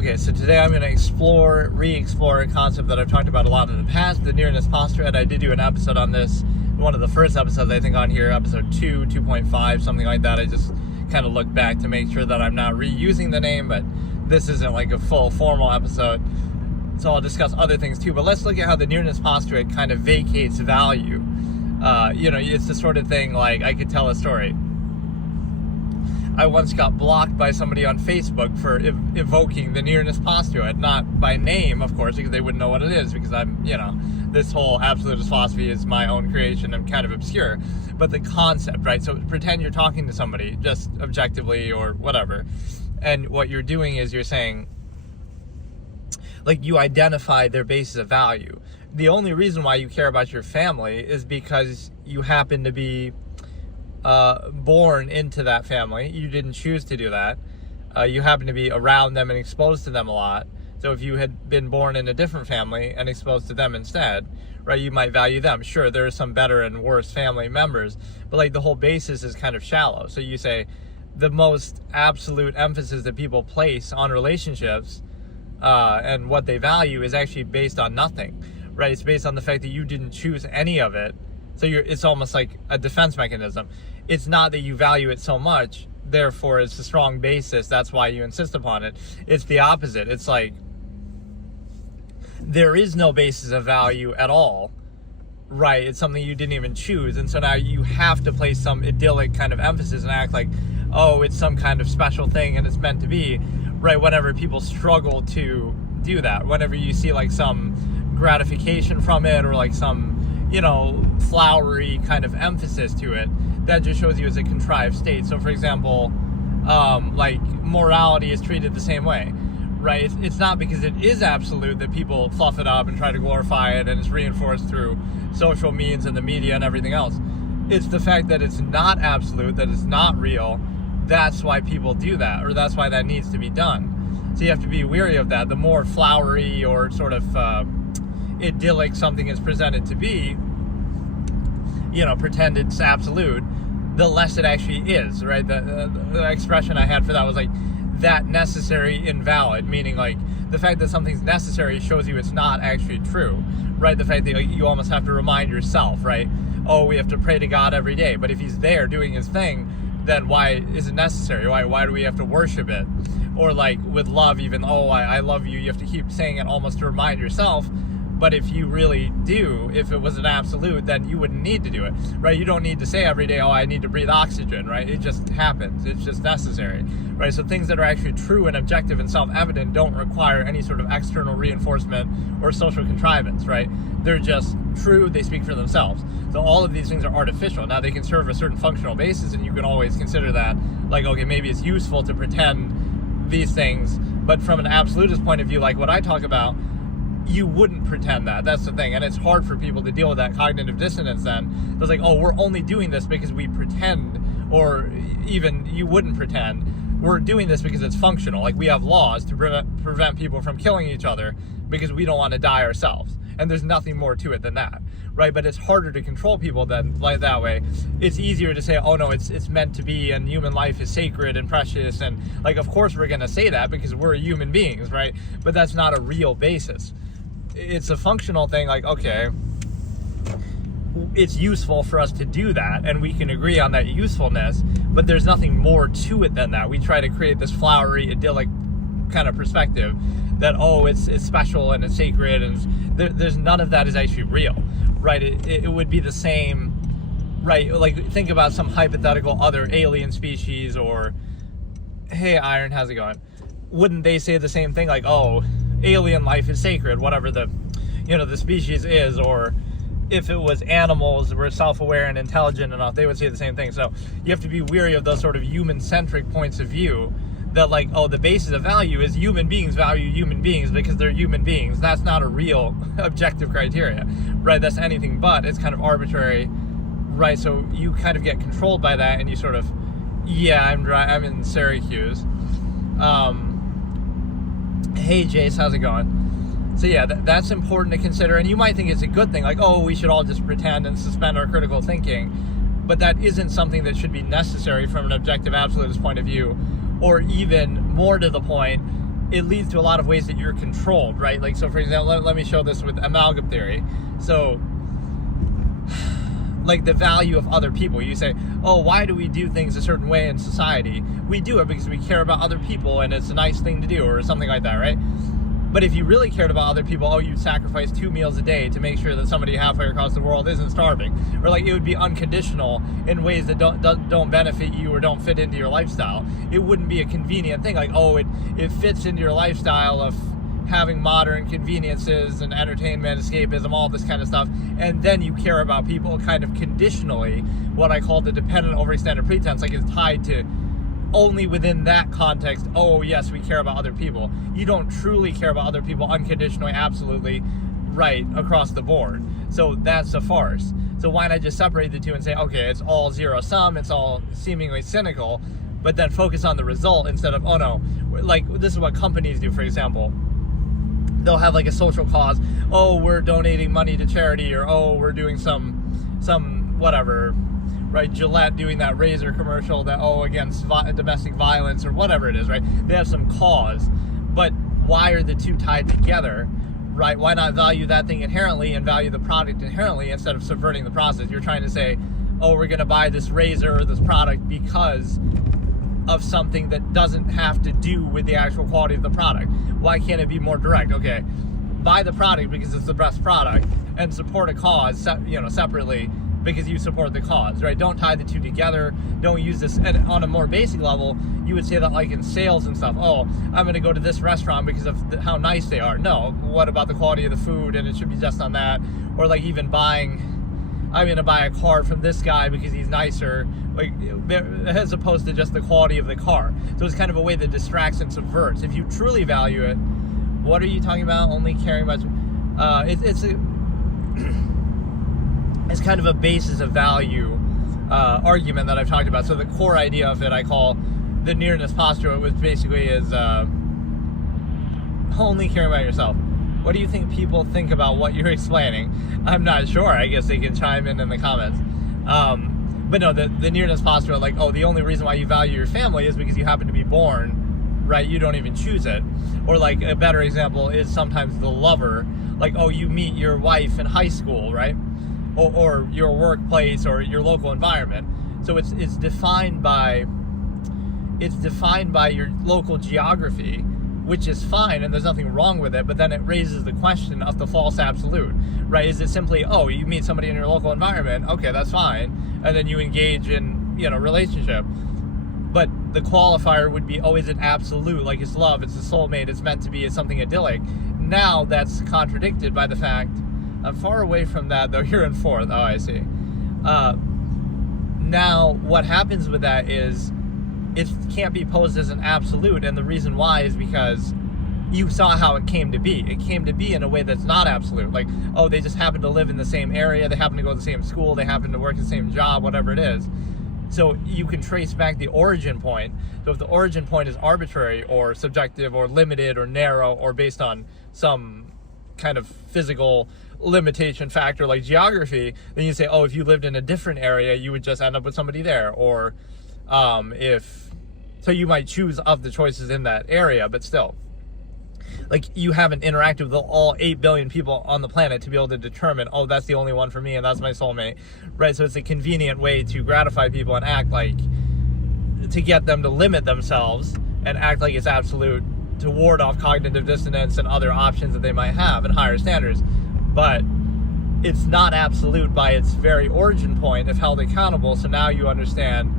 Okay, so today I'm going to re-explore a concept that I've talked about a lot in the past, the Nearness Postulate. I did do an episode on this, one of the first episodes I think on here, episode 2, 2.5, something like that. I just kind of looked back to make sure that I'm not reusing the name, but this isn't like a full formal episode, so I'll discuss other things too. But let's look at how the Nearness Postulate kind of vacates value. It's the sort of thing like I could tell a story. I once got blocked by somebody on Facebook for evoking the Nearness Postulate, not by name, of course, because they wouldn't know what it is, because this whole absolutist philosophy is my own creation and kind of obscure, but the concept, right? So pretend you're talking to somebody, just objectively or whatever, and what you're doing is you're saying, like, you identify their basis of value. The only reason why you care about your family is because you happen to be born into that family. You didn't choose to do that. You happen to be around them and exposed to them a lot. So if you had been born in a different family and exposed to them instead, right, you might value them. Sure, there are some better and worse family members, but like the whole basis is kind of shallow. So you say the most absolute emphasis that people place on relationships and what they value is actually based on nothing, right? It's based on the fact that you didn't choose any of it. So it's almost like a defense mechanism. It's not that you value it so much, therefore it's a strong basis, that's why you insist upon it. It's the opposite. It's like there is no basis of value at all, right? It's something you didn't even choose, and so now you have to place some idyllic kind of emphasis and act like, oh, it's some kind of special thing and it's meant to be, right? Whenever people struggle to do that, whenever you see like some gratification from it or like some flowery kind of emphasis to it, that just shows you as a contrived state. So for example, like morality is treated the same way, right? It's not because it is absolute that people fluff it up and try to glorify it, and it's reinforced through social means and the media and everything else. It's the fact that it's not absolute, that it's not real. That's why people do that, or that's why that needs to be done. So you have to be wary of that. The more flowery or sort of idyllic something is presented to be, pretend it's absolute, the less it actually is, right? The expression I had for that was like, that necessary invalid, meaning like the fact that something's necessary shows you it's not actually true, right? The fact that you almost have to remind yourself, right? Oh, we have to pray to God every day, but if he's there doing his thing, then why is it necessary? Why do we have to worship it? Or like with love, even, oh, I love you, you have to keep saying it almost to remind yourself. But if you really do, if it was an absolute, then you wouldn't need to do it, right? You don't need to say every day, oh, I need to breathe oxygen, right? It just happens. It's just necessary, right? So things that are actually true and objective and self-evident don't require any sort of external reinforcement or social contrivance, right? They're just true. They speak for themselves. So all of these things are artificial. Now they can serve a certain functional basis, and you can always consider that, like, okay, maybe it's useful to pretend these things, but from an absolutist point of view, like what I talk about, you wouldn't pretend that. That's the thing. And it's hard for people to deal with that cognitive dissonance then. It's like, oh, we're only doing this because we pretend, or even you wouldn't pretend. We're doing this because it's functional. Like we have laws to prevent people from killing each other because we don't want to die ourselves. And there's nothing more to it than that, right? But it's harder to control people than like that way. It's easier to say, oh no, it's meant to be, and human life is sacred and precious. And like, of course we're going to say that because we're human beings, right? But that's not a real basis. It's a functional thing, like, okay, it's useful for us to do that, and we can agree on that usefulness, but there's nothing more to it than that. We try to create this flowery, idyllic kind of perspective that, oh, it's special and it's sacred, and there's none of that is actually real, right? It would be the same, right? Like, think about some hypothetical other alien species, or, hey, Iron, how's it going? Wouldn't they say the same thing, like, oh, alien life is sacred, whatever the species is? Or if it was animals were self-aware and intelligent enough, they would say the same thing. So you have to be weary of those sort of human-centric points of view that, like, oh, the basis of value is human beings value human beings because they're human beings. That's not a real objective criteria, right? That's anything but. It's kind of arbitrary, right? So you kind of get controlled by that, and you sort of, yeah, I'm in Syracuse. Hey Jace, how's it going? So yeah, that's important to consider, and you might think it's a good thing, like, oh, we should all just pretend and suspend our critical thinking, but that isn't something that should be necessary from an objective absolutist point of view, or even more to the point, it leads to a lot of ways that you're controlled, right? Like, so for example, let me show this with amalgam theory. So, like the value of other people. You say, oh, why do we do things a certain way in society? We do it because we care about other people and it's a nice thing to do, or something like that, right? But if you really cared about other people, oh, you'd sacrifice 2 meals a day to make sure that somebody halfway across the world isn't starving. Or like it would be unconditional in ways that don't benefit you or don't fit into your lifestyle. It wouldn't be a convenient thing like, oh, it fits into your lifestyle of having modern conveniences and entertainment, escapism, all this kind of stuff, and then you care about people kind of conditionally, what I call the dependent overextended pretense, like it's tied to only within that context, oh yes, we care about other people. You don't truly care about other people unconditionally, absolutely, right, across the board. So that's a farce. So why not just separate the two and say, okay, it's all zero sum, it's all seemingly cynical, but then focus on the result instead of, oh no, like this is what companies do, for example. They'll have like a social cause, oh, we're donating money to charity, or oh, we're doing some whatever, right? Gillette doing that razor commercial that, oh, against domestic violence or whatever it is, right? They have some cause, but why are the two tied together, right? Why not value that thing inherently and value the product inherently instead of subverting the process? You're trying to say, oh, we're going to buy this razor or this product because of something that doesn't have to do with the actual quality of the product. Why can't it be more direct? Okay, buy the product because it's the best product, and support a cause, separately because you support the cause, right? Don't tie the two together. Don't use this. And on a more basic level, you would say that like in sales and stuff, oh, I'm going to go to this restaurant because of how nice they are. No, what about the quality of the food? And it should be just on that. Or like even I'm going to buy a car from this guy because he's nicer, like as opposed to just the quality of the car. So it's kind of a way that distracts and subverts. If you truly value it, what are you talking about? Only caring about it's kind of a basis of value argument that I've talked about. So the core idea of it I call the nearness postulate, which basically is only caring about yourself. What do you think people think about what you're explaining? I'm not sure. I guess they can chime in the comments. But no, the nearness postulate, like, oh, the only reason why you value your family is because you happen to be born, right? You don't even choose it. Or like a better example is sometimes the lover. Like, oh, you meet your wife in high school, right? Or your workplace or your local environment. So it's defined by your local geography, which is fine and there's nothing wrong with it, but then it raises the question of the false absolute, right? Is it simply, oh, you meet somebody in your local environment, okay, that's fine, and then you engage in, relationship, but the qualifier would be, oh, is it absolute, like it's love, it's a soulmate, it's meant to be, it's something idyllic. Now that's contradicted by the fact, I'm far away from that, though you're in fourth, oh, I see. Now, what happens with that is, it can't be posed as an absolute, and the reason why is because you saw how it came to be. It came to be in a way that's not absolute. Like, oh, they just happen to live in the same area, they happen to go to the same school, they happen to work the same job, whatever it is. So you can trace back the origin point. So if the origin point is arbitrary or subjective or limited or narrow or based on some kind of physical limitation factor like geography, then you say, oh, if you lived in a different area, you would just end up with somebody there. Or so you might choose of the choices in that area, but still, like, you haven't interacted with all 8 billion people on the planet to be able to determine, oh, that's the only one for me and that's my soulmate, right? So it's a convenient way to gratify people and act like, to get them to limit themselves and act like it's absolute, to ward off cognitive dissonance and other options that they might have and higher standards. But it's not absolute by its very origin point if held accountable. So now you understand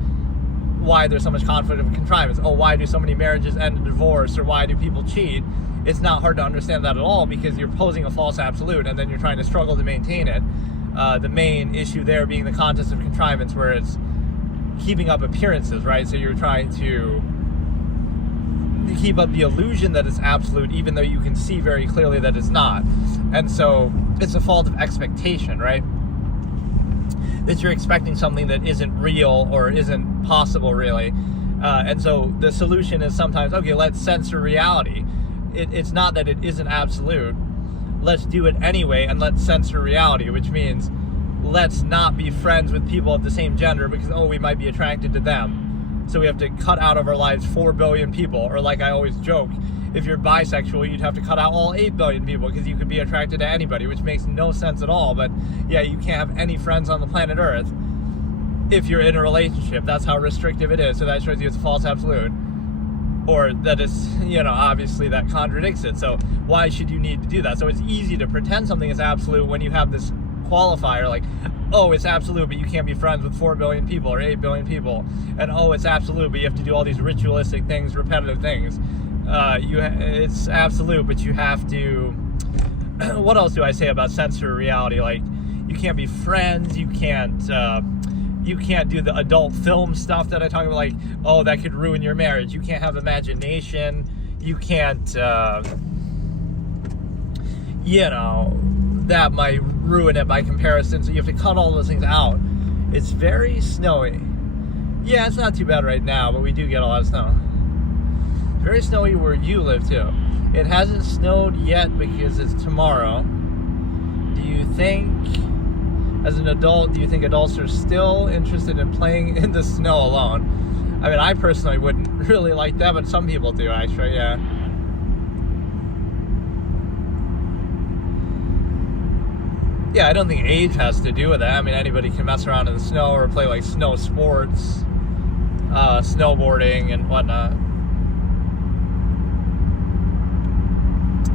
why there's so much conflict of contrivance. Oh, why do so many marriages end in divorce, or why do people cheat? It's not hard to understand that at all, because you're posing a false absolute and then you're trying to struggle to maintain it. The main issue there being the contest of contrivance, where it's keeping up appearances, right? So you're trying to keep up the illusion that it's absolute, even though you can see very clearly that it's not. And so it's a fault of expectation, right? That you're expecting something that isn't real or isn't possible, really. And so the solution is sometimes, okay, let's censor reality. It's not that it isn't absolute. Let's do it anyway, and let's censor reality, which means let's not be friends with people of the same gender because, oh, we might be attracted to them. So we have to cut out of our lives 4 billion people. Or like I always joke, if you're bisexual, you'd have to cut out all 8 billion people because you could be attracted to anybody, which makes no sense at all. But yeah, you can't have any friends on the planet Earth if you're in a relationship. That's how restrictive it is. So that shows you it's a false absolute. Or that it's, obviously that contradicts it. So why should you need to do that? So it's easy to pretend something is absolute when you have this qualifier like, oh, it's absolute, but you can't be friends with 4 billion people or 8 billion people. And oh, it's absolute, but you have to do all these ritualistic things, repetitive things. It's absolute, but you have to... what else do I say about sensory reality? Like, you can't be friends, you can't do the adult film stuff that I talk about, like, oh, that could ruin your marriage. You can't have imagination. You can't, that might ruin it by comparison. So you have to cut all those things out. It's very snowy. Yeah, it's not too bad right now, but we do get a lot of snow. It's very snowy where you live, too. It hasn't snowed yet because it's tomorrow. Do you think... as an adult, do you think adults are still interested in playing in the snow alone? I mean, I personally wouldn't really like that, but some people do, actually, yeah. Yeah, I don't think age has to do with that. I mean, anybody can mess around in the snow or play, like, snow sports, snowboarding and whatnot.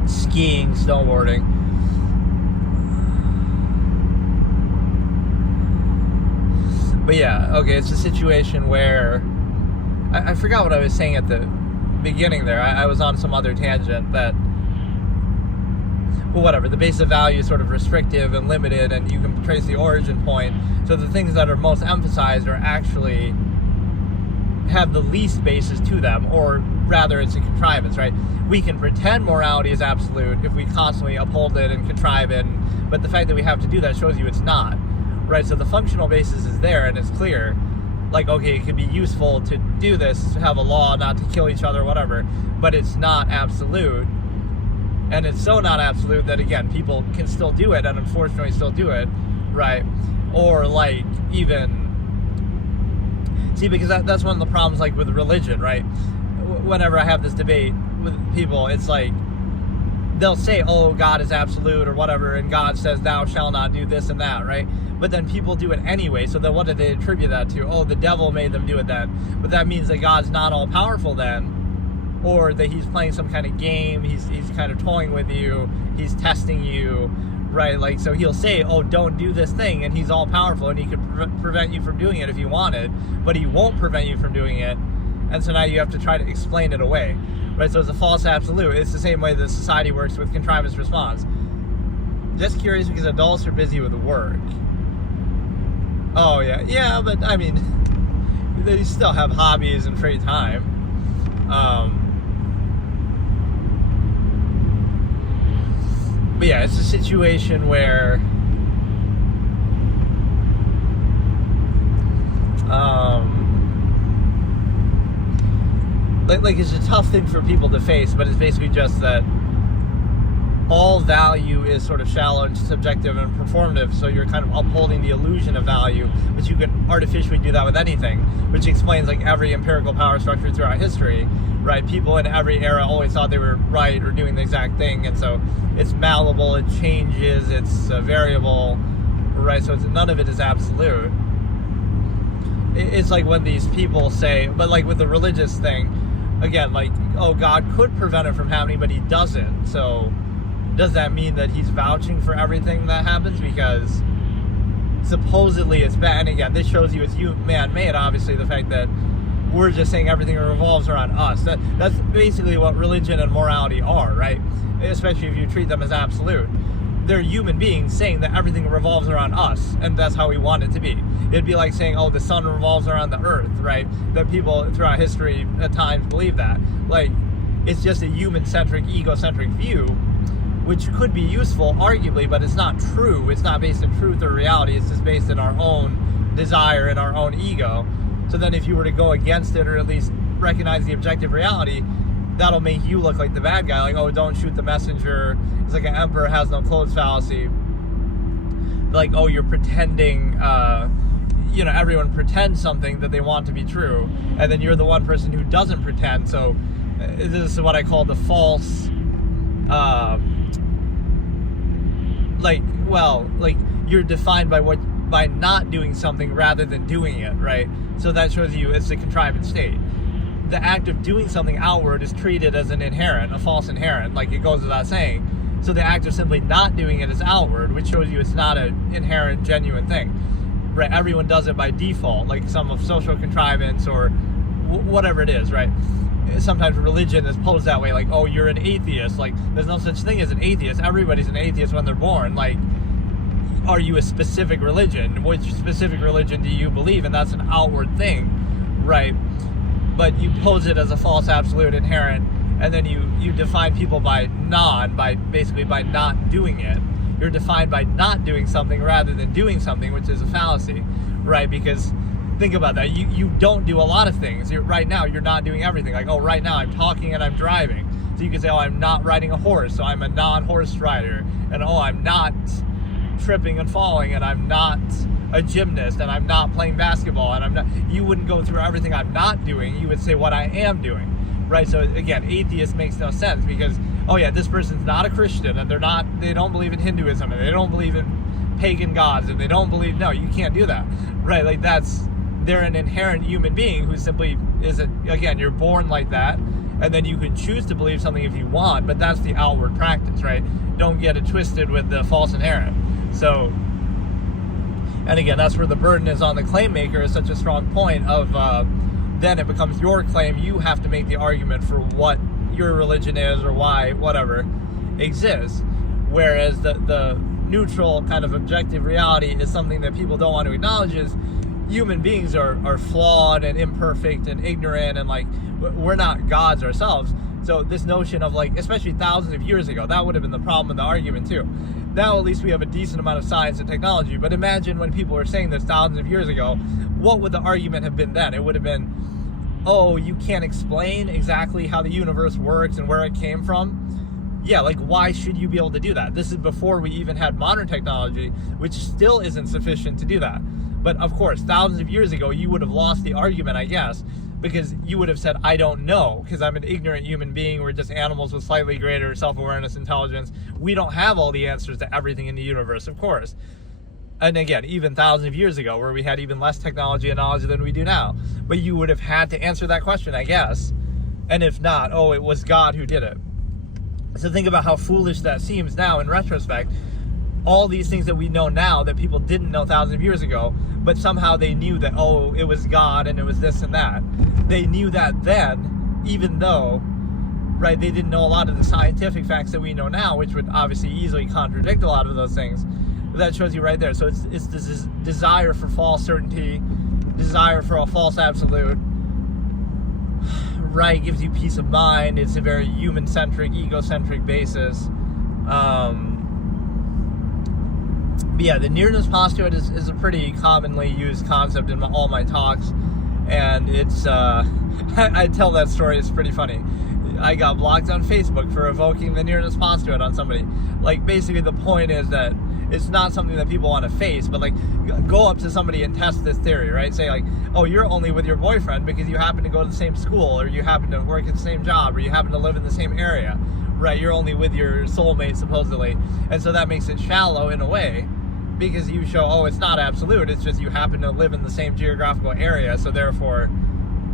Skiing, snowboarding. But yeah, okay, it's a situation where... I forgot what I was saying at the beginning there. I was on some other tangent that... well, whatever. The base of value is sort of restrictive and limited, and you can trace the origin point. So the things that are most emphasized are actually... have the least basis to them, or rather it's a contrivance, right? We can pretend morality is absolute if we constantly uphold it and contrive it, but the fact that we have to do that shows you it's not. Right, so the functional basis is there and it's clear. Like, okay, it could be useful to do this, to have a law not to kill each other, whatever, but it's not absolute. And it's so not absolute that, again, people can still do it and unfortunately still do it, right? Or, like, even... see, because that's one of the problems, like, with religion, right? Whenever I have this debate with people, it's like, they'll say, oh, God is absolute or whatever, and God says thou shalt not do this and that, right? But then people do it anyway, so then what do they attribute that to? Oh, the devil made them do it then. But that means that God's not all-powerful then, or that he's playing some kind of game, he's kind of toying with you, he's testing you, right? Like, so he'll say, oh, don't do this thing, and he's all-powerful, and he could prevent you from doing it if he wanted, but he won't prevent you from doing it, and so now you have to try to explain it away. Right, so it's a false absolute. It's the same way that society works with contrivance response. Just curious because adults are busy with work. Oh, yeah. Yeah, but, I mean, they still have hobbies and free time. But, yeah, it's a situation where... Like it's a tough thing for people to face, but it's basically just that all value is sort of shallow and subjective and performative, so you're kind of upholding the illusion of value, but you could artificially do that with anything, which explains like every empirical power structure throughout history, right? People in every era always thought they were right or doing the exact thing, and so it's malleable, it changes, it's variable, right? So none of it is absolute. It's like when these people say, but like with the religious thing, again, like, oh, God could prevent it from happening, but he doesn't. So does that mean that he's vouching for everything that happens? Because supposedly it's bad. And again, this shows you it's man-made, obviously, the fact that we're just saying everything revolves around us. That's basically what religion and morality are, right? Especially if you treat them as absolute. They're human beings saying that everything revolves around us, and that's how we want it to be. It'd be like saying, oh, the sun revolves around the earth, right? That people throughout history at times believe that. Like, it's just a human-centric, egocentric view, which could be useful, arguably, but it's not true. It's not based in truth or reality. It's just based in our own desire and our own ego. So then if you were to go against it, or at least recognize the objective reality, that'll make you look like the bad guy. Like, oh, don't shoot the messenger. It's like an emperor has no clothes fallacy. Like, oh, you're pretending, everyone pretends something that they want to be true, and then you're the one person who doesn't pretend, so this is what I call the false, you're defined by not doing something rather than doing it, right? So that shows you it's a contrived state. The act of doing something outward is treated as an inherent, a false inherent, like it goes without saying. So the act of simply not doing it is outward, which shows you it's not an inherent, genuine thing, right? Everyone does it by default, like some of social contrivance or whatever it is, right? Sometimes religion is posed that way, like, oh, you're an atheist. Like, there's no such thing as an atheist. Everybody's an atheist when they're born. Like, are you a specific religion? Which specific religion do you believe? And that's an outward thing, right? But you pose it as a false absolute inherent, and then you define people by basically by not doing it. You're defined by not doing something rather than doing something, which is a fallacy, right? Because think about that. You don't do a lot of things. Right now, you're not doing everything. Like, oh, right now I'm talking and I'm driving. So you can say, oh, I'm not riding a horse, so I'm a non-horse rider. And oh, I'm not tripping and falling, and I'm not a gymnast, and I'm not playing basketball, and I'm not. You wouldn't go through everything I'm not doing. You would say what I am doing, right? So again, atheist makes no sense because, oh yeah, this person's not a Christian, and they don't believe in Hinduism, and they don't believe in pagan gods, and they don't believe. No, you can't do that, right? Like they're an inherent human being who simply again, you're born like that, and then you can choose to believe something if you want, but that's the outward practice, right? Don't get it twisted with the false inherent. So, and again, that's where the burden is on the claim maker is such a strong point of, then it becomes your claim. You have to make the argument for what your religion is or why, whatever, exists. Whereas the neutral kind of objective reality is something that people don't want to acknowledge is human beings are flawed and imperfect and ignorant, and like, we're not gods ourselves. So this notion of, like, especially thousands of years ago, that would have been the problem in the argument too. Now at least we have a decent amount of science and technology, but imagine when people were saying this thousands of years ago, what would the argument have been then? It would have been, oh, you can't explain exactly how the universe works and where it came from? Yeah, like, why should you be able to do that? This is before we even had modern technology, which still isn't sufficient to do that. But of course, thousands of years ago, you would have lost the argument, I guess, because you would have said, I don't know, because I'm an ignorant human being. We're just animals with slightly greater self-awareness, intelligence. We don't have all the answers to everything in the universe, of course. And again, even thousands of years ago, where we had even less technology and knowledge than we do now. But you would have had to answer that question, I guess. And if not, oh, it was God who did it. So think about how foolish that seems now in retrospect. All these things that we know now that people didn't know thousands of years ago, but somehow they knew that, oh, it was God and it was this and that. They knew that then, even though, right, they didn't know a lot of the scientific facts that we know now, which would obviously easily contradict a lot of those things. But that shows you right there. So it's this desire for false certainty, desire for a false absolute, right, gives you peace of mind. It's a very human-centric, egocentric basis. But yeah, the nearness postulate is a pretty commonly used concept in all my talks, and it's, I tell that story, it's pretty funny. I got blocked on Facebook for evoking the nearness postulate on somebody. Like, basically the point is that it's not something that people want to face, but like, go up to somebody and test this theory, right? Say like, oh, you're only with your boyfriend because you happen to go to the same school, or you happen to work at the same job, or you happen to live in the same area, right? You're only with your soulmate, supposedly. And so that makes it shallow in a way, because you show, oh, it's not absolute, it's just you happen to live in the same geographical area, so therefore,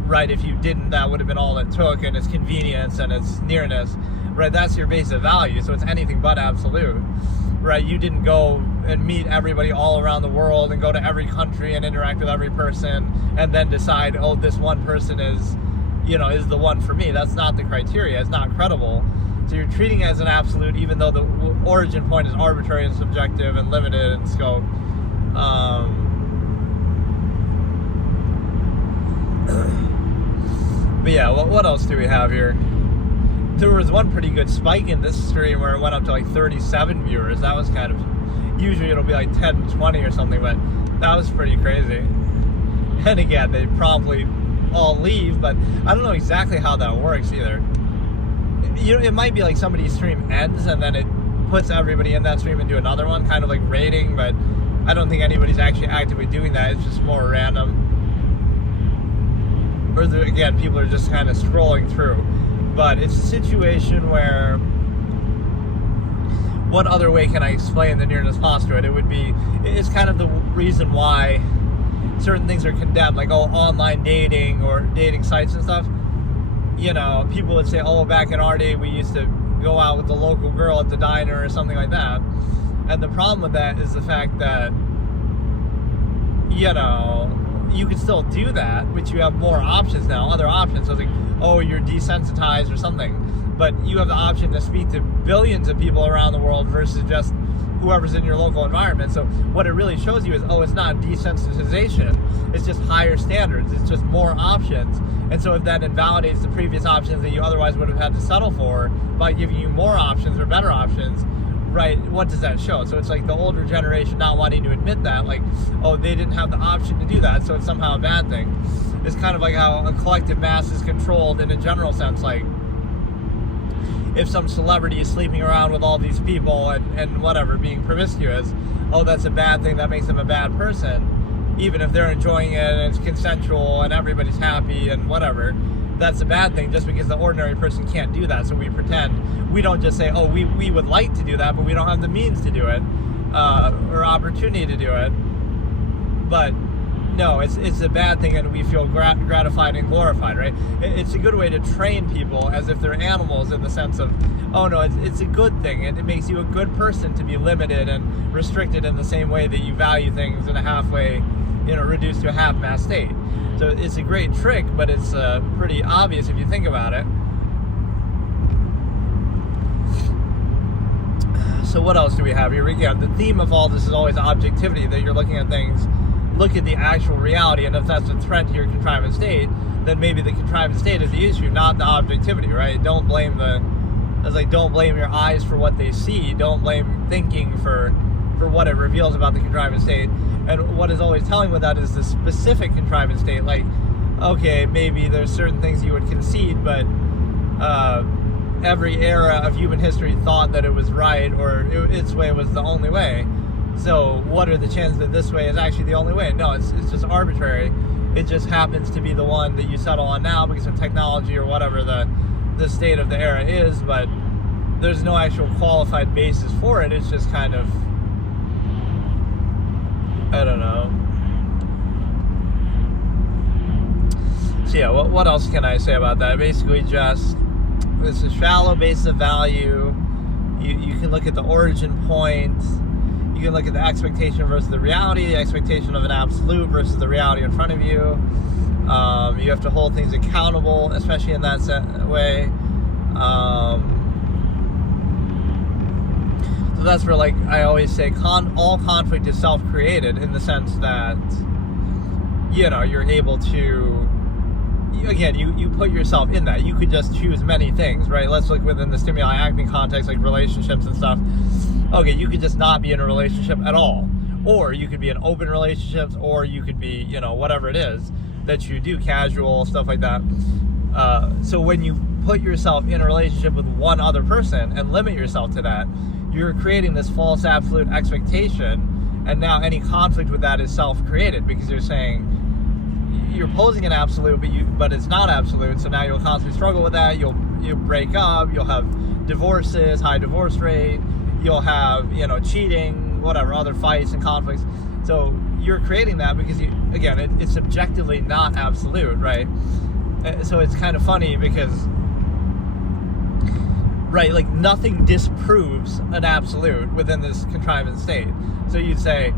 right, if you didn't, that would have been all it took, and it's convenience and it's nearness, right? That's your base of value, so it's anything but absolute, right? You didn't go and meet everybody all around the world and go to every country and interact with every person and then decide, oh, this one person is, is the one for me. That's not the criteria. It's not credible. So you're treating it as an absolute, even though the origin point is arbitrary and subjective and limited in scope. But yeah, what else do we have here? There was one pretty good spike in this stream where it went up to like 37 viewers. That was kind of, usually it'll be like 10, 20 or something, but that was pretty crazy. And again, they promptly all leave, but I don't know exactly how that works either. It might be like somebody's stream ends and then it puts everybody in that stream into another one, kind of like rating, but I don't think anybody's actually actively doing that. It's just more random. Or again, people are just kind of scrolling through. But it's a situation where, what other way can I explain the nearness postulate? It's kind of the reason why certain things are condemned, like online dating or dating sites and stuff. People would say, back in our day we used to go out with the local girl at the diner or something like that. And the problem with that is the fact that, you can still do that, but you have more options now, other options. So it's like, you're desensitized or something. But you have the option to speak to billions of people around the world versus just whoever's in your local environment. So what it really shows you is, it's not desensitization, it's just higher standards, it's just more options. And so if that invalidates the previous options that you otherwise would have had to settle for by giving you more options or better options, right, what does that show? So it's like the older generation not wanting to admit that, like, they didn't have the option to do that, so it's somehow a bad thing. It's kind of like how a collective mass is controlled in a general sense, like, if some celebrity is sleeping around with all these people and whatever, being promiscuous, that's a bad thing, that makes them a bad person. Even if they're enjoying it and it's consensual and everybody's happy and whatever, that's a bad thing just because the ordinary person can't do that. So we pretend. We don't just say, we would like to do that, but we don't have the means to do it or opportunity to do it. But no, it's a bad thing, and we feel gratified and glorified, right? It's a good way to train people as if they're animals, in the sense of, it's a good thing, and it makes you a good person to be limited and restricted in the same way that you value things in a halfway, reduced to a half-mass state. So it's a great trick, but it's pretty obvious if you think about it. So what else do we have here? Again, the theme of all this is always objectivity, that you're looking at things, look at the actual reality, and if that's a threat to your contrivance state, then maybe the contrivance state is the issue, not the objectivity, right? Don't blame your eyes for what they see. Don't blame thinking for what it reveals about the contrivance state. And what is always telling with that is the specific contrivance state. Like, okay, maybe there's certain things you would concede, but every era of human history thought that it was right, or its way was the only way. So what are the chances that this way is actually the only way? No, it's just arbitrary. It just happens to be the one that you settle on now because of technology or whatever the state of the era is, but there's no actual qualified basis for it. It's just kind of, I don't know. So yeah, what else can I say about that? Basically just, it's a shallow basis of value. You can look at the origin point. You can look at the expectation versus the reality, the expectation of an absolute versus the reality in front of you. You have to hold things accountable, especially in that way. So that's where, like I always say, all conflict is self-created, in the sense that, you're able to, again, you put yourself in that. You could just choose many things, right? Let's look within the stimuli acme context, like relationships and stuff. Okay, you could just not be in a relationship at all. Or you could be in open relationships, or you could be, whatever it is that you do, casual, stuff like that. So when you put yourself in a relationship with one other person and limit yourself to that, you're creating this false absolute expectation, and now any conflict with that is self-created, because you're saying, you're posing an absolute, but it's not absolute, so now you'll constantly struggle with that. You'll break up, you'll have divorces, high divorce rate, you'll have, cheating, whatever, other fights and conflicts. So you're creating that because it's subjectively not absolute, right? So it's kind of funny because, right, like nothing disproves an absolute within this contrivance state. So you'd say,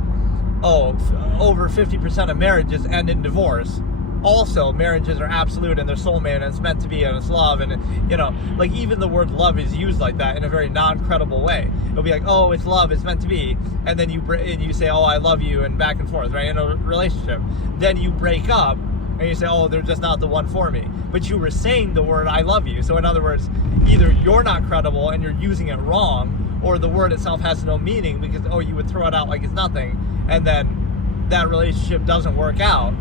over 50% of marriages end in divorce. Also, marriages are absolute and they're soulmate and it's meant to be and it's love, and like even the word love is used like that in a very non-credible way. It'll be like, it's love, it's meant to be, and then you say, I love you, and back and forth, right, in a relationship. Then you break up and you say, they're just not the one for me. But you were saying the word I love you. So in other words, either you're not credible and you're using it wrong, or the word itself has no meaning because you would throw it out like it's nothing, and then that relationship doesn't work out,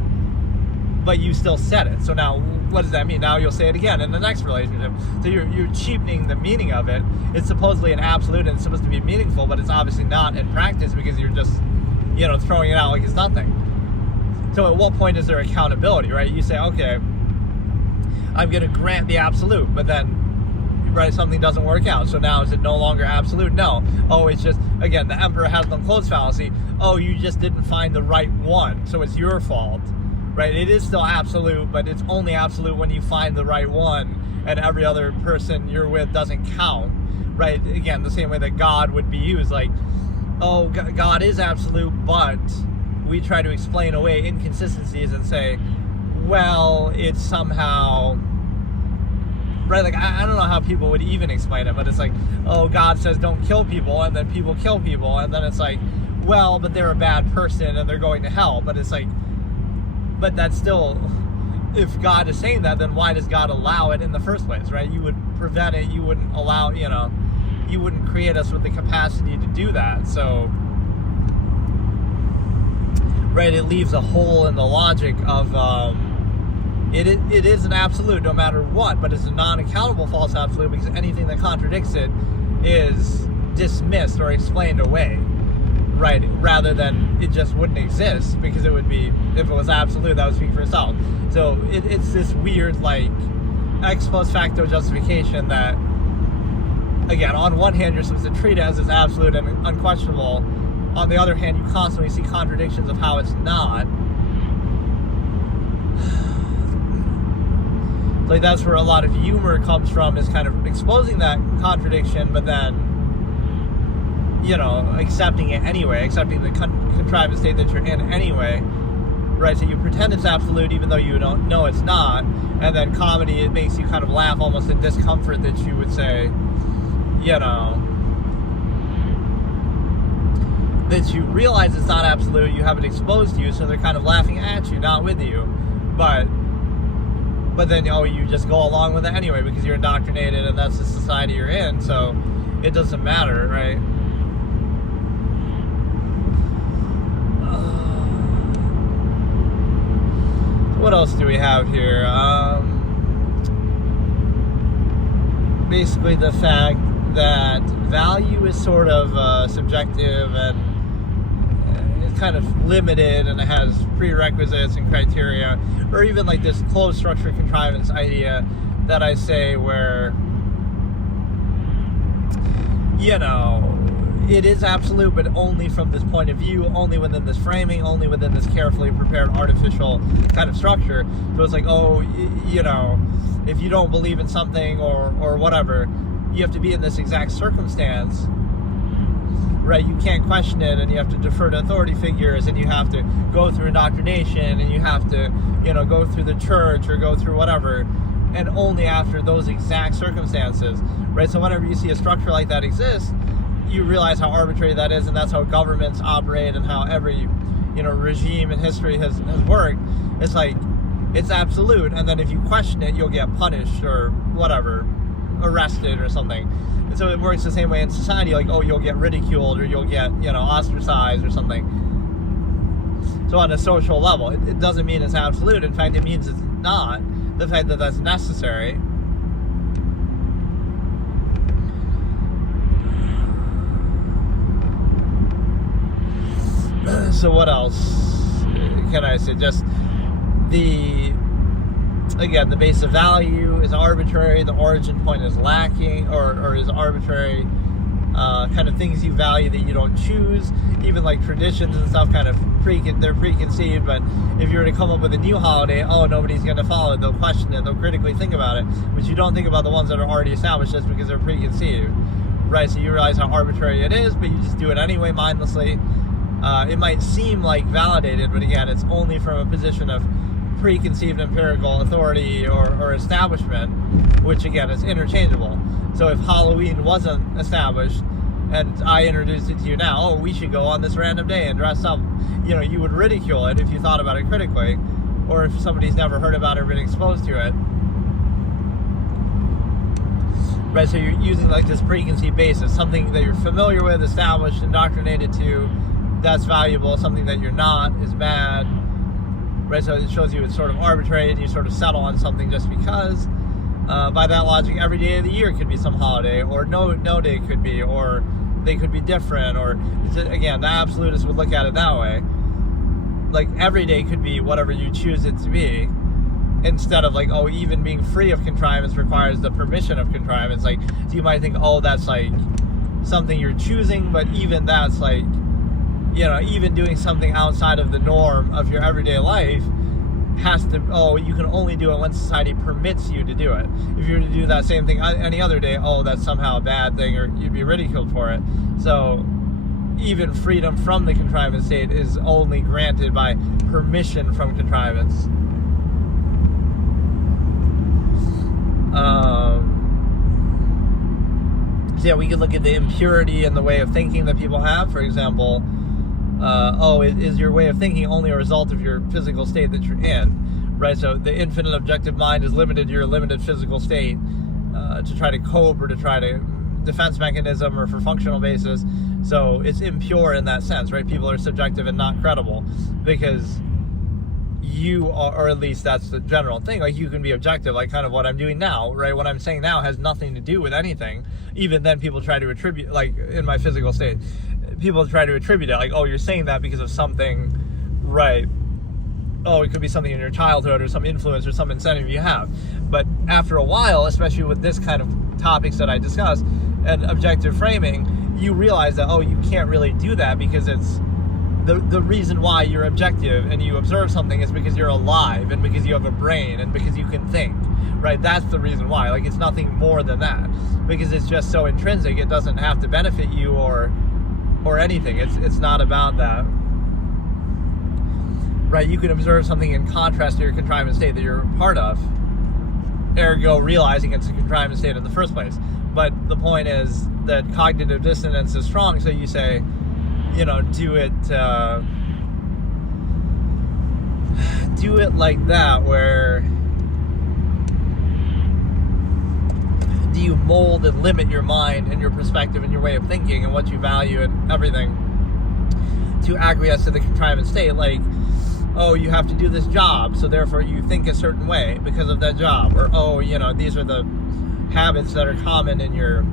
but you still said it. So now what does that mean? Now you'll say it again in the next relationship. So you're cheapening the meaning of it. It's supposedly an absolute and it's supposed to be meaningful, but it's obviously not in practice because you're just throwing it out like it's nothing. So at what point is there accountability, right? You say, okay, I'm going to grant the absolute, but then right? Something doesn't work out. So now is it no longer absolute? No. Oh, it's just, again, the emperor has no clothes fallacy. Oh, you just didn't find the right one, so it's your fault, right? It is still absolute, but it's only absolute when you find the right one, and every other person you're with doesn't count, right? Again, the same way that God would be used, like, oh, God is absolute, but we try to explain away inconsistencies and say, well, it's somehow, right? Like, I don't know how people would even explain it, but it's like, oh, God says don't kill people, and then people kill people, and then it's like, well, but they're a bad person and they're going to hell. But it's like, but that's still, if God is saying that, then why does God allow it in the first place, right? You would prevent it, you wouldn't allow, you wouldn't create us with the capacity to do that. So, right, it leaves a hole in the logic of, it is an absolute no matter what, but it's a non-accountable false absolute because anything that contradicts it is dismissed or explained away, right? Rather than it just wouldn't exist, because it would be, if it was absolute, that would speak for itself. So it's this weird, like, ex post facto justification that, again, on one hand, you're supposed to treat it as it's absolute and unquestionable. On the other hand, you constantly see contradictions of how it's not. Like, that's where a lot of humor comes from, is kind of exposing that contradiction, but then, accepting it anyway, accepting the contrived state that you're in anyway, right? So you pretend it's absolute even though you don't know it's not, and then comedy, it makes you kind of laugh almost in discomfort that you would say, that you realize it's not absolute, you have it exposed to you, so they're kind of laughing at you, not with you, but then, you just go along with it anyway because you're indoctrinated and that's the society you're in, so it doesn't matter, right? What else do we have here? Basically the fact that value is sort of subjective and it's kind of limited, and it has prerequisites and criteria, or even like this closed structure contrivance idea that I say where, it is absolute, but only from this point of view, only within this framing, only within this carefully prepared artificial kind of structure. So it's like, if you don't believe in something or whatever, you have to be in this exact circumstance, right? You can't question it, and you have to defer to authority figures, and you have to go through indoctrination, and you have to, go through the church or go through whatever, and only after those exact circumstances, right? So whenever you see a structure like that exist, you realize how arbitrary that is, and that's how governments operate, and how every, regime in history has worked. It's like, it's absolute, and then if you question it, you'll get punished or whatever, arrested or something. And so it works the same way in society, like, you'll get ridiculed, or you'll get, ostracized or something. So on a social level, it doesn't mean it's absolute. In fact, it means it's not. The fact that that's necessary. So what else can I say? Just the base of value is arbitrary, the origin point is lacking, or is arbitrary, kind of things you value that you don't choose, even like traditions and stuff, kind of they're preconceived, but if you were to come up with a new holiday, nobody's going to follow it, they'll question it, they'll critically think about it, but you don't think about the ones that are already established just because they're preconceived, right? So you realize how arbitrary it is, but you just do it anyway mindlessly. It might seem like validated, but again, it's only from a position of preconceived empirical authority or establishment, which again is interchangeable. So if Halloween wasn't established and I introduced it to you now, we should go on this random day and dress up, you would ridicule it if you thought about it critically, or if somebody's never heard about it or been exposed to it. Right, so you're using like this preconceived basis, something that you're familiar with, established, indoctrinated to, that's valuable, something that you're not is bad, right? So it shows you it's sort of arbitrary, and you sort of settle on something just because. By that logic, every day of the year could be some holiday, or no day could be, or they could be different, or again, the absolutist would look at it that way. Like every day could be whatever you choose it to be, instead of like, oh, even being free of contrivance requires the permission of contrivance. Like, so you might think, oh, that's like something you're choosing, but even that's like, you know, even doing something outside of the norm of your everyday life has to, oh, you can only do it when society permits you to do it. If you were to do that same thing any other day, oh, that's somehow a bad thing, or you'd be ridiculed for it. So even freedom from the contrivance state is only granted by permission from contrivance. So yeah, we could look at the impurity in the way of thinking that people have. For example, is your way of thinking only a result of your physical state that you're in, right? So the infinite objective mind is limited to your limited physical state to try to cope or to try to defense mechanism or for functional basis. So it's impure in that sense, right? People are subjective and not credible because you are, or at least that's the general thing, like you can be objective, like kind of what I'm doing now, right? What I'm saying now has nothing to do with anything. Even then people try to attribute, like in my physical state, people try to attribute it, like, oh, you're saying that because of something, right? Oh, it could be something in your childhood or some influence or some incentive you have. But after a while, especially with this kind of topics that I discuss and objective framing, you realize that, oh, you can't really do that because it's the reason why you're objective and you observe something is because you're alive and because you have a brain and because you can think, right? That's the reason why. Like, it's nothing more than that because it's just so intrinsic. It doesn't have to benefit you or anything. It's not about that, right? You can observe something in contrast to your contrivance state that you're a part of, ergo realizing it's a contrivance state in the first place. But the point is that cognitive dissonance is strong, so you say, you know, do it like that, where do you mold and limit your mind and your perspective and your way of thinking and what you value and everything to acquiesce to the contrivance state? Like, oh, you have to do this job, so therefore you think a certain way because of that job. Or, oh, you know, these are the habits that are common in your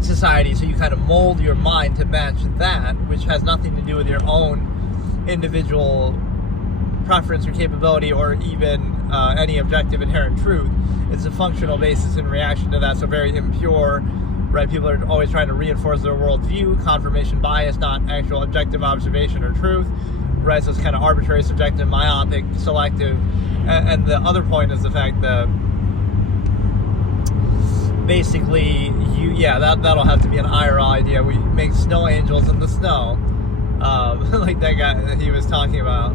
society, so you kind of mold your mind to match that, which has nothing to do with your own individual preference or capability or even any objective inherent truth. It's a functional basis in reaction to that, so very impure, right? People are always trying to reinforce their worldview, confirmation bias, not actual objective observation or truth, right? So it's kind of arbitrary, subjective, myopic, selective. And the other point is the fact that basically, that'll have to be an IRL idea. We make snow angels in the snow. Like that guy that he was talking about.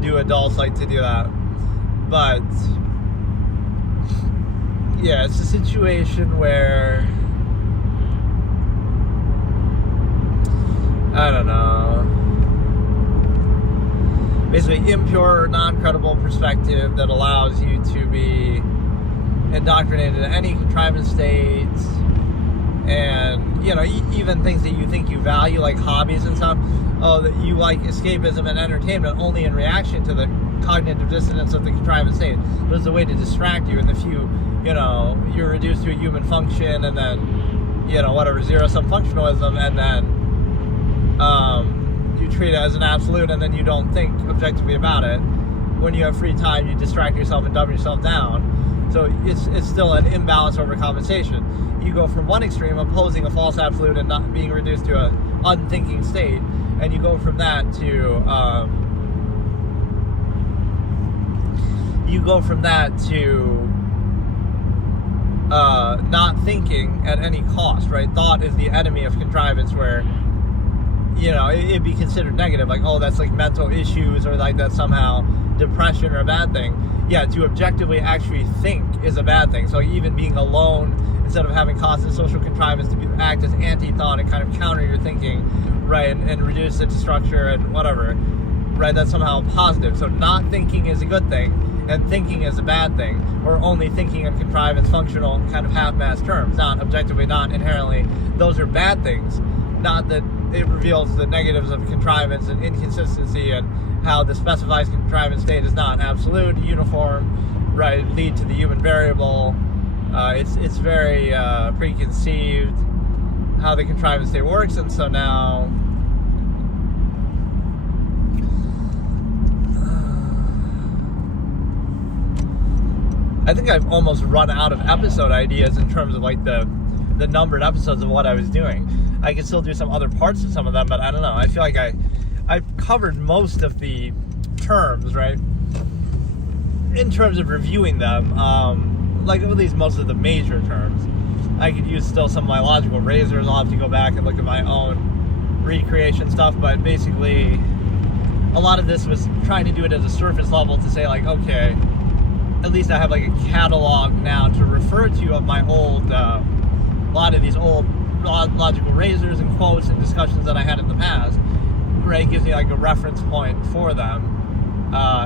Do adults like to do that? But yeah, it's a situation where I don't know. Basically, impure or non-credible perspective that allows you to be indoctrinated in any contrivance states, and you know, even things that you think you value, like hobbies and stuff. Oh, that you like escapism and entertainment only in reaction to the cognitive dissonance of the contrivance state. There's a way to distract you, and if you're reduced to a human function, and then whatever zero-sum functionalism, and then you treat it as an absolute, and then you don't think objectively about it. When you have free time, you distract yourself and dumb yourself down. So it's still an imbalance over compensation. You go from one extreme, opposing a false absolute and not being reduced to an unthinking state, and you go from that to not thinking at any cost, right? Thought is the enemy of contrivance, where it'd be considered negative, like, oh, that's like mental issues, or like that's somehow depression or a bad thing. Yeah, to objectively actually think is a bad thing. So even being alone, instead of having constant social contrivance to act as anti-thought and kind of counter your thinking, right, and reduce it to structure and whatever, right, that's somehow positive. So not thinking is a good thing, and thinking is a bad thing, or only thinking in contrivance, functional, kind of half-mass terms, not objectively, not inherently. Those are bad things. Not that it reveals the negatives of contrivance and inconsistency, and how the specified contrivance state is not absolute, uniform, right, lead to the human variable. It's very preconceived how the contrivance state works, and so now I think I've almost run out of episode ideas in terms of like the numbered episodes of what I was doing. I could still do some other parts of some of them, but I don't know. I feel like I covered most of the terms, right? In terms of reviewing them, like at least most of the major terms. I could use still some of my logical razors. I'll have to go back and look at my own recreation stuff, but basically a lot of this was trying to do it at a surface level to say like, okay, at least I have like a catalog now to refer to of my old, a lot of these old logical razors and quotes and discussions that I had in the past, right? It gives me like a reference point for them.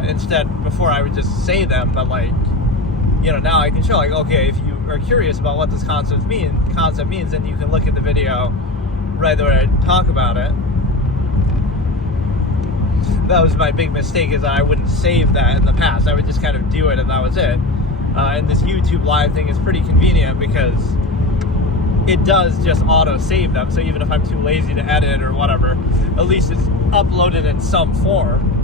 Instead, before I would just say them, but like, you know, now I can show like, okay, if you are curious about what this concept means, then you can look at the video right where I talk about it. That was my big mistake, is that I wouldn't save that in the past. I would just kind of do it and that was it. And this YouTube live thing is pretty convenient because it does just auto save them. So even if I'm too lazy to edit or whatever, at least it's uploaded in some form.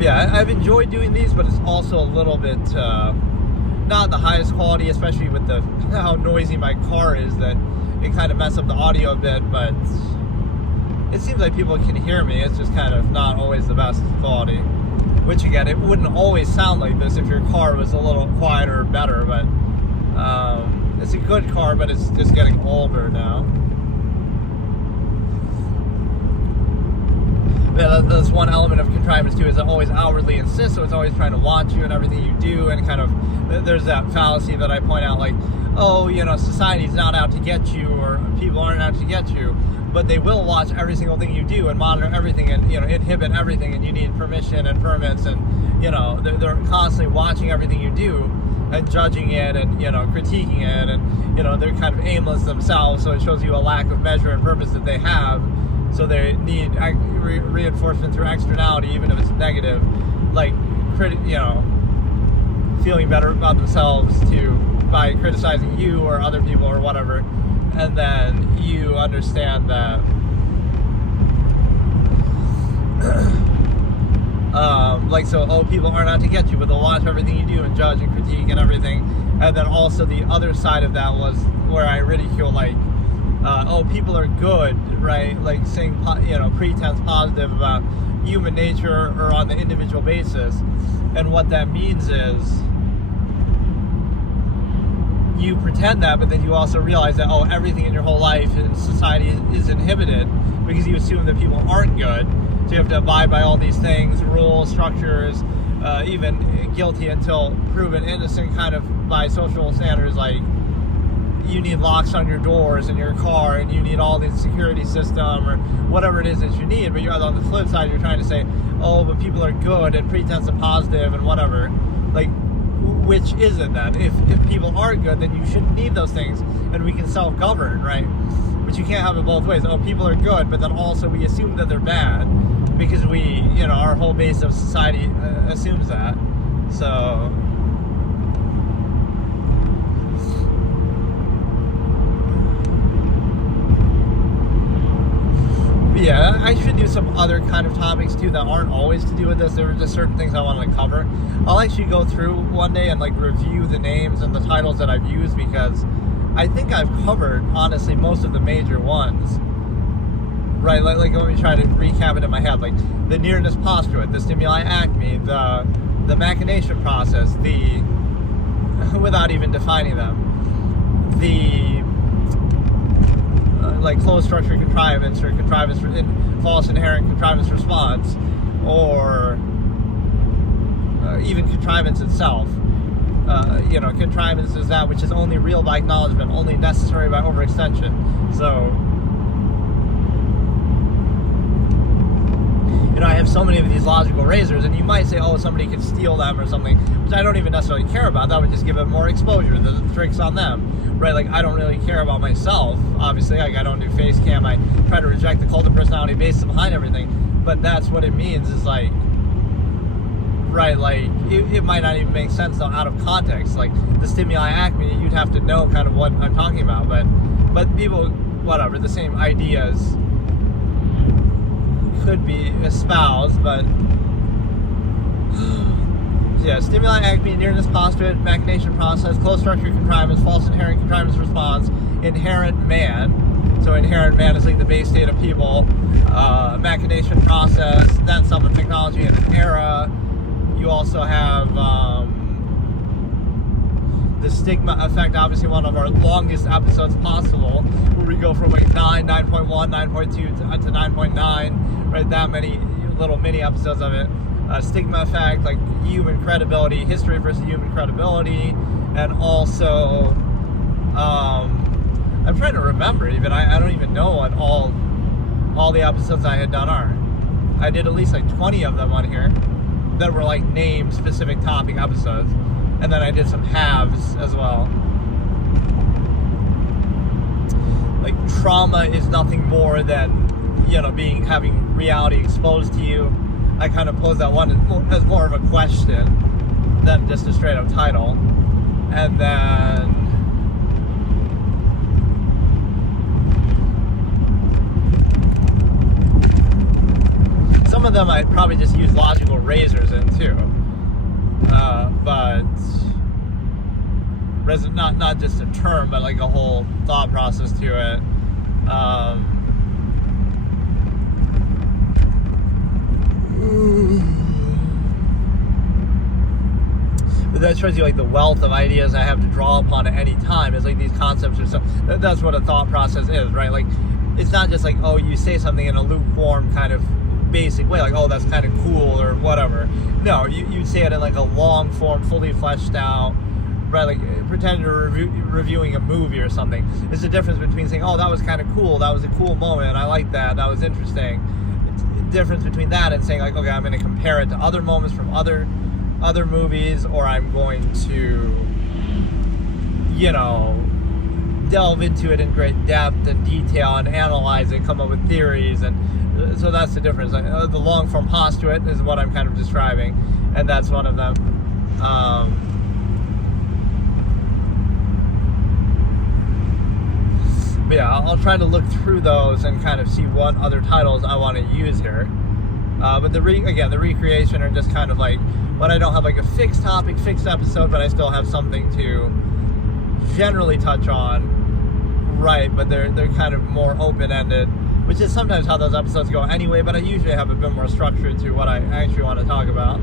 Yeah, I've enjoyed doing these, but it's also a little bit not the highest quality, especially with how noisy my car is, that it kind of messes up the audio a bit, but it seems like people can hear me. It's just kind of not always the best quality, which again, it wouldn't always sound like this if your car was a little quieter or better, but it's a good car, but it's just getting older now. Yeah, that's one element of contrivance too, is it always outwardly insists, so it's always trying to watch you and everything you do, and kind of, there's that fallacy that I point out, like, oh, you know, society's not out to get you, or people aren't out to get you, but they will watch every single thing you do and monitor everything and, you know, inhibit everything, and you need permission and permits, and, you know, they're constantly watching everything you do and judging it and, you know, critiquing it, and, you know, they're kind of aimless themselves, so it shows you a lack of measure and purpose that they have. So they need reinforcement through externality, even if it's negative, like, you know, feeling better about themselves by criticizing you or other people or whatever, and then you understand that, like, so, oh, people aren't out to get you, but they'll watch everything you do and judge and critique and everything, and then also the other side of that was where I ridicule, like, oh, people are good, right? Like saying, you know, pretense positive about human nature or on the individual basis. And what that means is you pretend that, but then you also realize that, oh, everything in your whole life in society is inhibited because you assume that people aren't good. So you have to abide by all these things, rules, structures, even guilty until proven innocent, kind of by social standards, like, you need locks on your doors in your car, and you need all these security system or whatever it is that you need, but you're on the flip side, you're trying to say, oh, but people are good and pretense of positive and whatever. Like, which is it then? If people are good, then you shouldn't need those things, and we can self-govern, right? But you can't have it both ways. Oh, people are good, but then also we assume that they're bad because we, you know, our whole base of society assumes that. So yeah, I should do some other kind of topics too that aren't always to do with this. There are just certain things I want to cover. I'll actually go through one day and like review the names and the titles that I've used, because I think I've covered, honestly, most of the major ones. Right, like let me try to recap it in my head. Like the Nearness Postulate, the stimuli acme, the machination process, without even defining them, the like closed structure contrivance, or contrivance for false inherent contrivance response, or even contrivance itself. You know, contrivance is that which is only real by acknowledgement, only necessary by overextension. So, you know, I have so many of these logical razors, and you might say, oh, somebody could steal them or something, which I don't even necessarily care about. That would just give it more exposure. The trick's on them, right? Like, I don't really care about myself, obviously. Like, I don't do face cam. I try to reject the cult of personality basis behind everything. But that's what it means, is like, right, like, it might not even make sense, though, out of context. Like, the stimuli acme, you'd have to know kind of what I'm talking about. But people, whatever, the same ideas could be espoused, but yeah, stimuli, acme, nearness, postulate, machination process, closed structure contrivance, false inherent contrivance response, inherent man. So inherent man is like the base state of people. Machination process, that's some of technology and an era. You also have the stigma effect, obviously one of our longest episodes possible, where we go from like 9.1, 9.2 to 9.9, right? That many little mini episodes of it. Stigma effect, like human credibility, history versus human credibility, and also I'm trying to remember even, I don't even know what all the episodes I had done are. I did at least like 20 of them on here that were like named specific topic episodes, and then I did some halves as well. Like trauma is nothing more than, you know, having reality exposed to you. I kind of pose that one as more of a question than just a straight up title. And then some of them I'd probably just use logical razors in too. But not just a term, but like a whole thought process to it. But that shows you like the wealth of ideas I have to draw upon at any time. It's like these concepts or something. That's what a thought process is, right? Like it's not just like, oh, you say something in a lukewarm kind of basic way, like, oh, that's kind of cool or whatever. No, you say it in like a long form, fully fleshed out, right? Like pretend you're reviewing a movie or something. There's a difference between saying, oh, that was kind of cool, that was a cool moment, I like that was interesting. It's a difference between that and saying like, okay, I'm going to compare it to other moments from other movies, or I'm going to, you know, delve into it in great depth and detail and analyze it, come up with theories. And so that's the difference. The long form postulate is what I'm kind of describing, and that's one of them. But yeah, I'll try to look through those and kind of see what other titles I want to use here. But the recreation are just kind of like when I don't have like a fixed topic, fixed episode, but I still have something to generally touch on, right? But they're kind of more open-ended, which is sometimes how those episodes go anyway, but I usually have a bit more structure to what I actually want to talk about.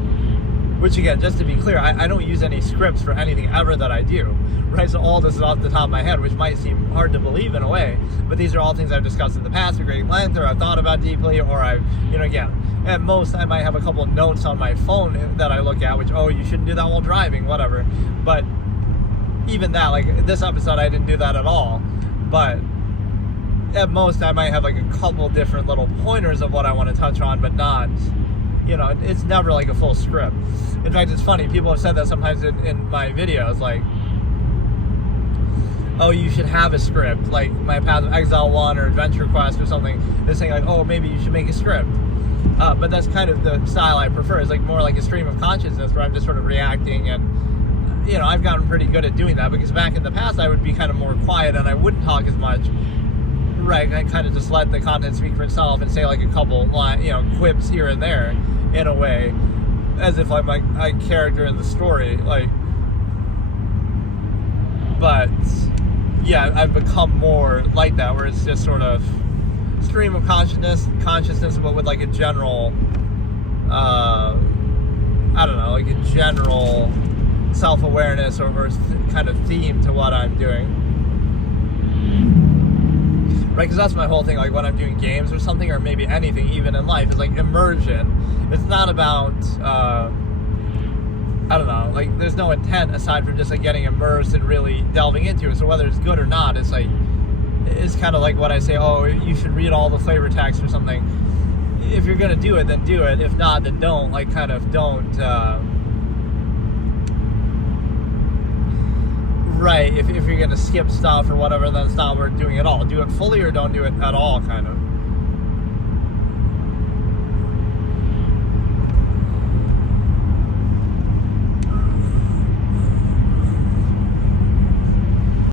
Which again, just to be clear, I don't use any scripts for anything ever that I do, right? So all this is off the top of my head, which might seem hard to believe in a way, but these are all things I've discussed in the past at great length, or I've thought about deeply, or I've, you know, again, at most I might have a couple of notes on my phone that I look at, which, oh, you shouldn't do that while driving, whatever. But even that, like this episode, I didn't do that at all, but at most I might have like a couple different little pointers of what I want to touch on, but not, you know, it's never like a full script. In fact, it's funny, people have said that sometimes in my videos, like, oh, you should have a script, like my Path of Exile 1 or Adventure Quest or something. They're saying like, oh, maybe you should make a script. But that's kind of the style I prefer. It's like more like a stream of consciousness where I'm just sort of reacting, and, you know, I've gotten pretty good at doing that, because back in the past I would be kind of more quiet and I wouldn't talk as much. Right, I kind of just let the content speak for itself and say like a couple line, you know, quips here and there, in a way, as if I'm like a character in the story, like. But yeah, I've become more like that, where it's just sort of stream of consciousness, but with like a general, I don't know, like a general self-awareness or kind of theme to what I'm doing. Right, because that's my whole thing, like when I'm doing games or something, or maybe anything, even in life, is like immersion. It's not about, I don't know, like there's no intent aside from just like getting immersed and really delving into it. So whether it's good or not, it's like, it's kind of like what I say, oh, you should read all the flavor text or something. If you're going to do it, then do it. If not, then don't, like kind of don't, right, if you're going to skip stuff or whatever, then it's not worth doing at all. Do it fully or don't do it at all, kind of.